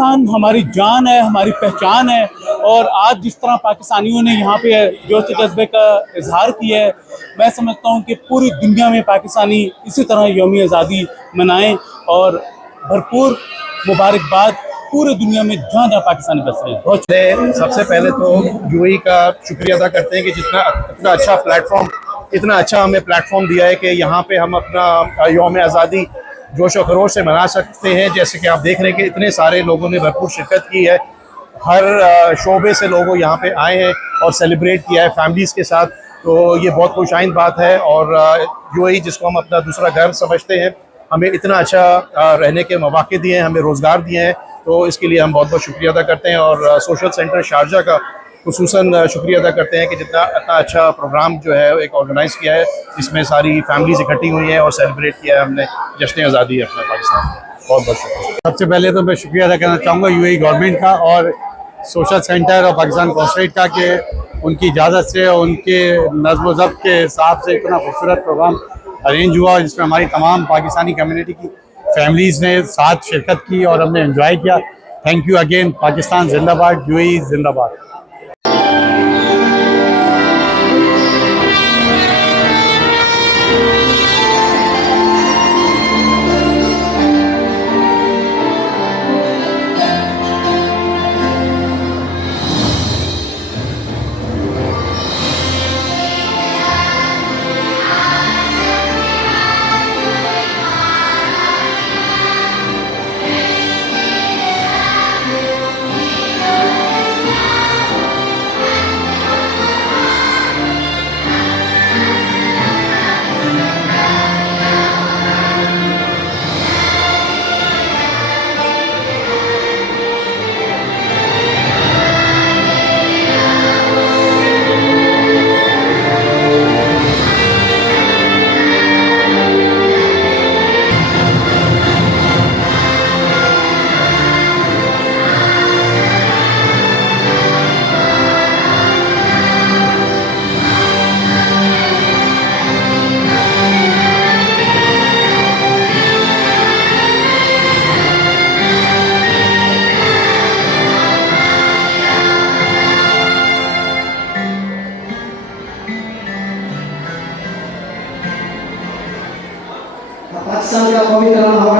पाकिस्तान हमारी जान है, हमारी पहचान है। और आज जिस तरह पाकिस्तानियों ने यहाँ पे जोश जज्बे का इजहार किया है, मैं समझता हूँ कि पूरी दुनिया में पाकिस्तानी इसी तरह यौम आज़ादी मनाएं और भरपूर मुबारकबाद पूरी दुनिया में जहाँ जहाँ पाकिस्तानी बस रहे हैं। बहुत सबसे पहले तो यूएई का शुक्रिया अदा करते हैं कि इतना अच्छा प्लेटफॉर्म, इतना अच्छा हमें प्लेटफॉर्म दिया है कि यहाँ पे हम अपना यौम आज़ादी जोश व खरोश से मना सकते हैं। जैसे कि आप देख रहे हैं कि इतने सारे लोगों ने भरपूर शिरकत की है, हर शोबे से लोग यहाँ पे आए हैं और सेलिब्रेट किया है फैमिलीज़ के साथ। तो ये बहुत खुशाइन बात है। और यूएई जिसको हम अपना दूसरा घर समझते हैं, हमें इतना अच्छा रहने के मौके दिए हैं, हमें रोज़गार दिए हैं, तो इसके लिए हम बहुत बहुत शुक्रिया अदा करते हैं। और सोशल सेंटर शारजा का खुसूसन शुक्रिया अदा करते हैं कि इतना अच्छा प्रोग्राम जो है एक ऑर्गेनाइज़ किया है, इसमें सारी फैमिलीज इकट्ठी हुई हैं और सेलिब्रेट किया है हमने जश्न आज़ादी अपने पाकिस्तान में। बहुत बहुत शुक्रिया। सबसे पहले तो मैं शुक्रिया अदा करना चाहूँगा यूएई गवर्नमेंट का और सोशल सेंटर और पाकिस्तान कॉन्सुलेट का कि उनकी इजाज़त से और उनके नज़्म ज़ब्त के हिसाब से इतना खूबसूरत प्रोग्राम अरेंज हुआ, जिसमें हमारी तमाम पाकिस्तानी कम्युनिटी की फैमिलीज़ ने साथ शिरकत की और हमने एंजॉय किया। Thank you again. पाकिस्तान जिंदाबाद, यूएई जिंदाबाद। पाकिस्तान का कौमी तराना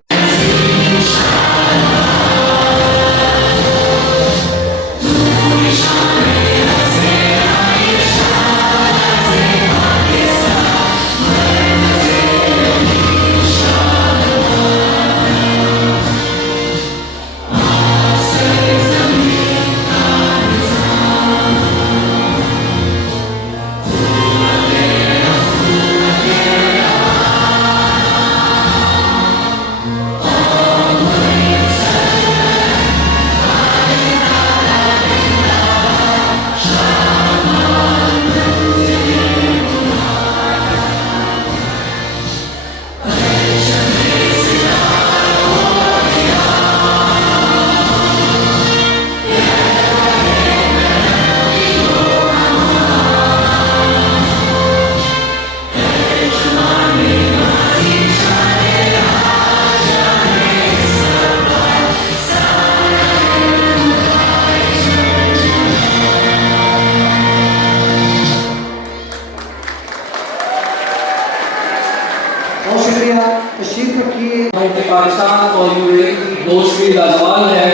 पाकिस्तान और यूएई की दोस्ती लाजवाब है।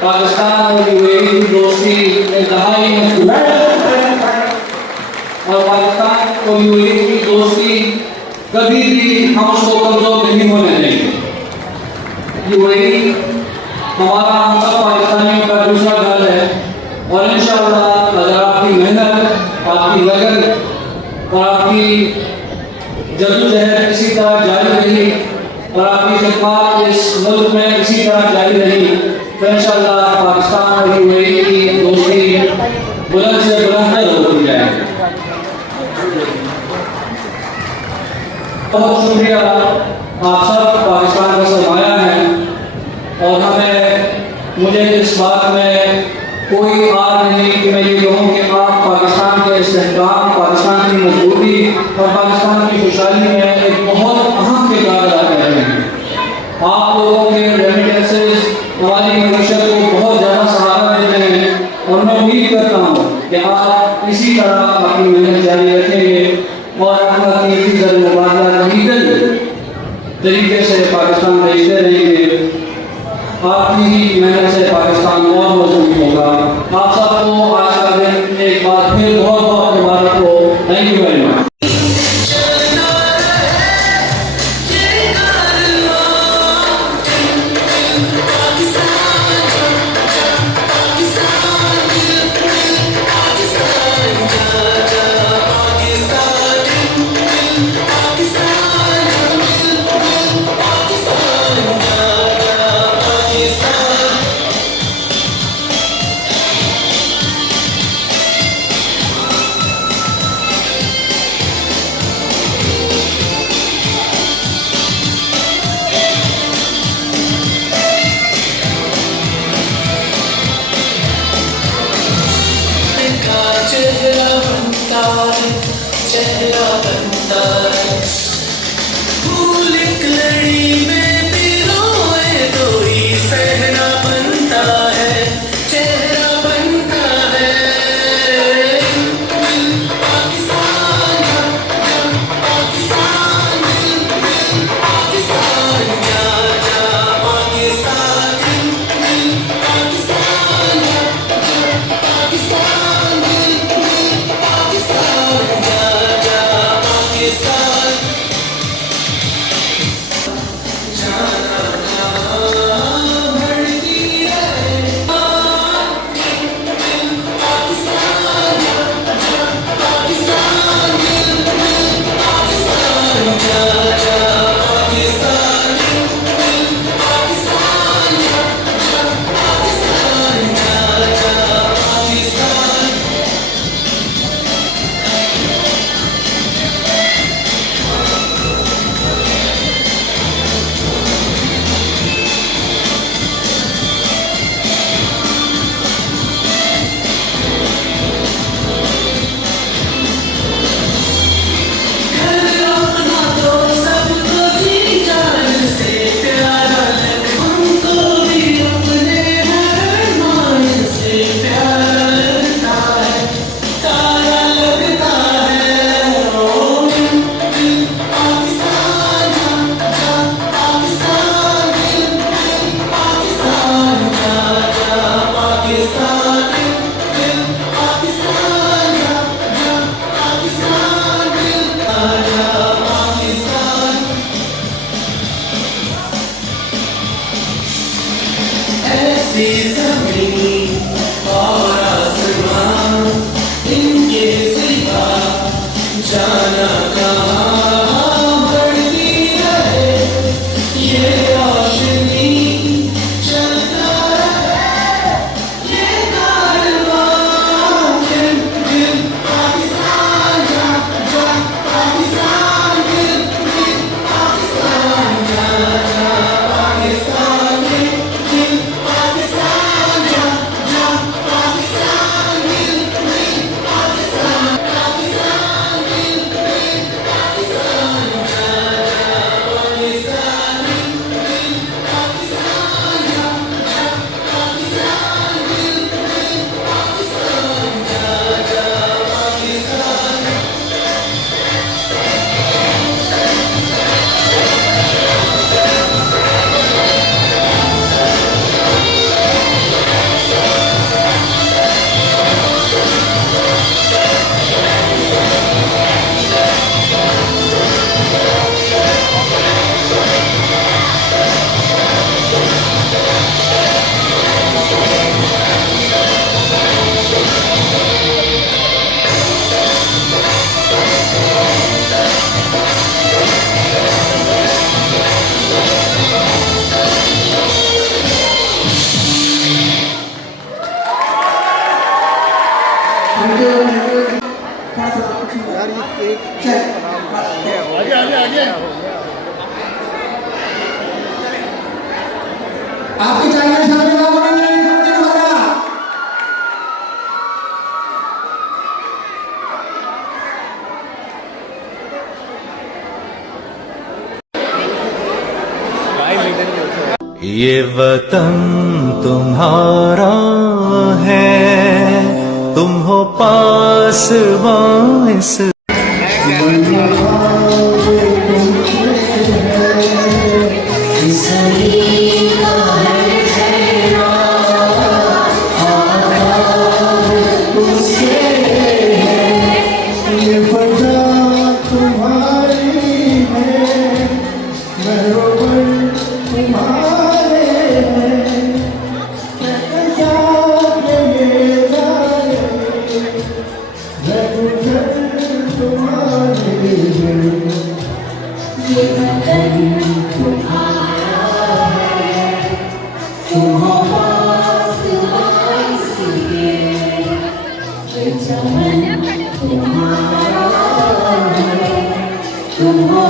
पाकिस्तान और यूएई की दोस्ती इंतहाई मजबूत है और पाकिस्तान और यूएई की दोस्ती कभी भी हम उसको कमजोर नहीं होने देंगे। यूएई हमारा हम सब पाकिस्तानियों का दूसरा घर है और इंशाअल्लाह अगर आपकी मेहनत, आपकी लगन और आपकी जद्दोजहद इसी तरह जारी रही और आपकी खिदमत इस मुल्क में इसी तरह जारी रही तो इंशाअल्लाह पाकिस्तान और यूएई की दोस्ती बुलंद से बुलंद होती जाएगी। बहुत शुक्रिया, आप सब पाकिस्तान का सरमाया है और हमें मुझे इस बात में कोई आर नहीं कि मैं ये कहूँ कि आप पाकिस्तान के इस्तेहकाम, पाकिस्तान की मजबूती और पाकिस्तान की खुशहाली में एक बहुत अहम किरदार अदा कर रहे हैं। आप लोगों के रेमिटेंसेस हमारी मईशत को तरीके से पाकिस्तान भेजते रहेंगे। आपकी ही मेहनत से पाकिस्तान और मजबूत होगा। आप सबको आज का दिन एक बार फिर बहुत बहुत मुबारक हो। Thank you very much. चेहरा बनता है फूल एक लड़ी में पिरोए तो ही सहरा बनता है, चेहरा बनता है। पाकिस्तान पाकिस्तान पाकिस्तान जा जा पाकिस्तान पाकिस्तान पाकिस्तान पाकिस्तान जा जा पाकिस्तान जाना कहाँ भड़की रहे पाकिस्तान पाकिस्तान पाकिस्तान जा जा पाकिस्तान पाकिस्तान पाकिस्तान जा जा पाकिस्तान घर अपना तो सबको जी जान से प्यारा लगे, हमको भी अपने हर मान से प्यारा लगता है, तारा लगता है। ओ पाकिस्तान जा पाकिस्तान पाकिस्तान जा जा पाकिस्तान पाकिस्तान जा पाकिस्तान जा पाकिस्तान। ऐसी ज़मीन और आसमां इनके सिवा जाना कहाँ बढ़ती रहे, ये रोशनी चलता रहे, ये कारवां दिन दिन पाकिस्तान जा जा पाकिस्तान दिन दिन पाकिस्तान जा जा पाकिस्तान दिन दिन पाकिस्तान जा जा पाकिस्तान दिन दिन पाकिस्तान पाकिस्तान दिन दिन पाकिस्तान जा जा पाकिस्तान दिन दिन पाकिस्तान जा जा पाकिस्तान दिन दिन पाकिस्तान जा जा पाकिस्तान। आपकी चाहिए सामने का होगा। ये वतन तुम्हारा है, तुम हो पास इस ये वतन तुम्हारा है, तुम हो पास इसलिए, ये चमन तुम्हारा है, तुम हो